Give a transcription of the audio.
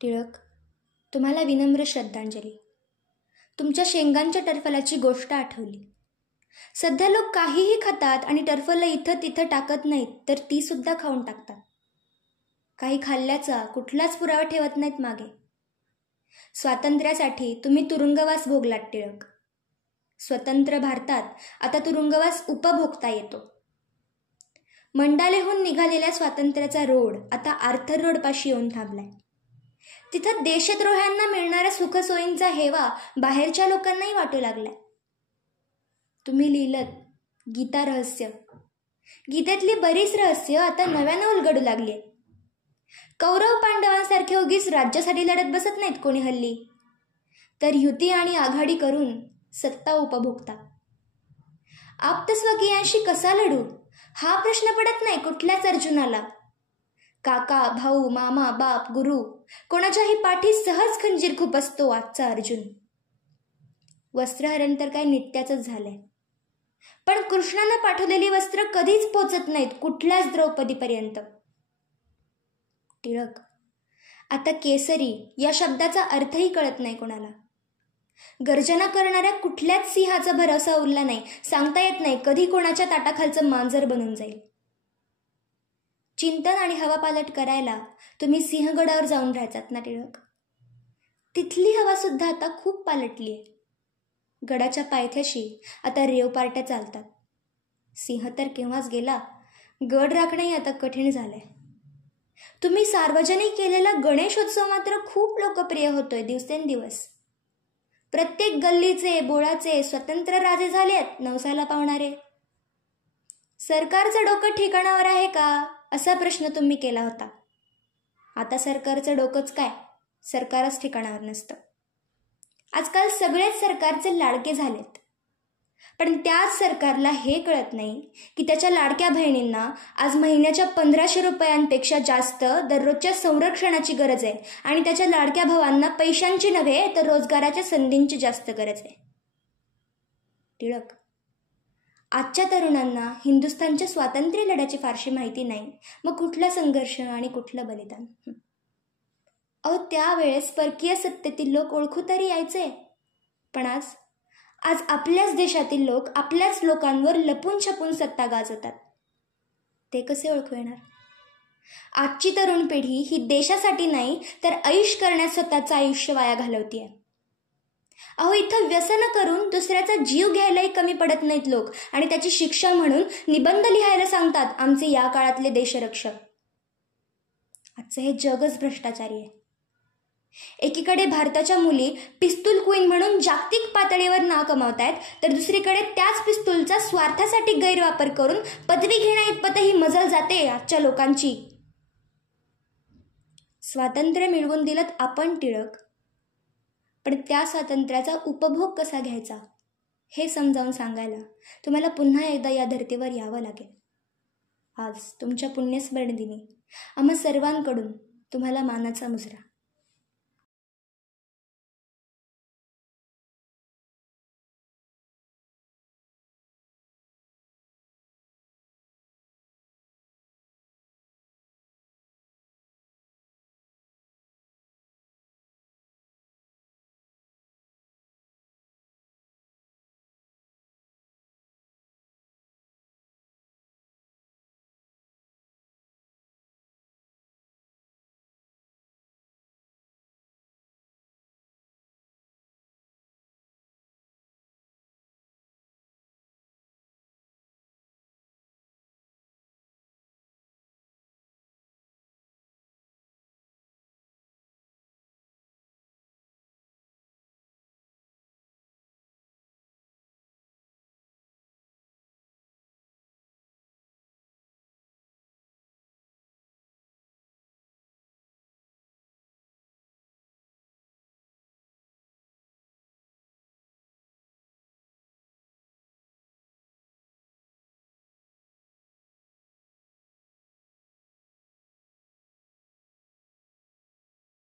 टिळक, तुम्हाला विनम्र श्रद्धांजली. तुमच्या शेंगांच्या टरफलाची गोष्ट आठवली. सध्या लोक काहीही खातात आणि टरफलं इथं तिथं टाकत नाहीत, तर ती सुद्धा खाऊन टाकतात. काही खाल्ल्याचा कुठलाच पुरावा ठेवत नाहीत मागे. स्वातंत्र्यासाठी तुम्ही तुरुंगवास भोगलात टिळक. स्वतंत्र भारतात आता तुरुंगवास उपभोगता येतो. मंडालेहून निघालेल्या स्वातंत्र्याचा रोड आता आर्थर रोडपाशी येऊन थांबलाय. तिथं देशद्रोह्यांना मिळणाऱ्या सुखसोयींचा हेवा बाहेरच्या लोकांनाही वाटू लागलाय. तुम्ही लिहिलंत गीता रहस्य. गीतेतली बरीच रहस्य आता नव्यानं उलगडू लागली आहेत. कौरव पांडवांसारखे उगीच राज्यासाठी लढत बसत नाहीत कोणी हल्ली, तर युती आणि आघाडी करून सत्ता उपभोगता. आप्तस्वकीयांशी कसा लढू हा प्रश्न पडत नाही कुठल्याच अर्जुनाला. काका, भाऊ, मामा, बाप, गुरु कोणाच्याही पाठी सहज खंजीर खुपसतो आजचा अर्जुन. वस्त्रहरण तर काय नित्याचंच झालंय. पण कृष्णानं पाठवलेली वस्त्र कधीच पोचत नाहीत कुठल्याच द्रौपदीपर्यंत. टिळक, आता केसरी या शब्दाचा अर्थही कळत नाही कोणाला. गर्जना करणाऱ्या कुठल्याच सिंहाचा भरोसा उरला नाही. सांगता येत नाही कधी कोणाच्या ताटाखालचं मांजर बनून जाईल. चिंतन आणि हवापालट करायला तुम्ही सिंहगडावर जाऊन राहायचात ना टिळक. तिथली हवा सुद्धा आता खूप पालटली आहे. गडाच्या पायथ्याशी आता रेव पार्ट्या चालतात. सिंह तर केव्हाच गेला, गड राखणंही आता कठीण झालंय. तुम्ही सार्वजनिक केलेला गणेशोत्सव मात्र खूप लोकप्रिय होतोय दिवसेंदिवस. प्रत्येक गल्लीचे बोळाचे स्वतंत्र राजे झालेत नवसाला पावणारे. सरकारचं डोकं ठिकाणावर आहे का असा प्रश्न तुम्ही केला होता. आता सरकारचं डोकंच काय, सरकारच ठिकाणावर नसतं. आजकाल सगळेच सरकारचे लाडके झालेत. पण त्याच सरकारला हे कळत नाही की त्याच्या लाडक्या बहिणींना आज महिन्याच्या 1500 रुपयांपेक्षा जास्त दररोजच्या संरक्षणाची गरज आहे आणि त्याच्या लाडक्या भावांना पैशांची नव्हे तर रोजगाराच्या संधींची जास्त गरज आहे. टिळक, आजच्या तरुणांना हिंदुस्थानच्या स्वातंत्र्य लढ्याची फारशी माहिती नाही, मग कुठला संघर्ष आणि कुठलं बलिदान. त्यावेळेस परकीय सत्तेतील लोक ओळखू तरी यायचे. पण आज आपल्याच देशातील लोक आपल्याच लोकांवर लपून छपून सत्ता गाजवतात. ते कसे ओळखू येणार? आजची तरुण पिढी ही देशासाठी नाही तर ऐश करण्यात स्वतःचं आयुष्य वाया घालवतीये. इथं व्यसन करून दुसऱ्याचा जीव घ्यायलाही कमी पडत नाहीत लोक आणि त्याची शिक्षा म्हणून निबंध लिहायला सांगतात आमचे या काळातले देशरक्षक. आजचं हे जगच भ्रष्टाचारी आहे. एकीकडे भारताच्या मुली पिस्तूल क्वीन म्हणून जागतिक पातळीवर नाव कमावतायत, तर दुसरीकडे त्याच पिस्तूलचा स्वार्थासाठी गैरवापर करून पदवी घेण्याइतपतही मजल जाते आजच्या लोकांची. स्वातंत्र्य मिळवून दिलं आपण टिळक, पण त्या स्वातंत्र्याचा उपभोग कसा घ्यायचा हे समजावून सांगायला तुम्हाला पुन्हा एकदा या धर्तीवर यावं लागेल. आज तुमच्या पुण्यस्मरण दिनी आम्हा सर्वांकडून तुम्हाला मानाचा मुजरा.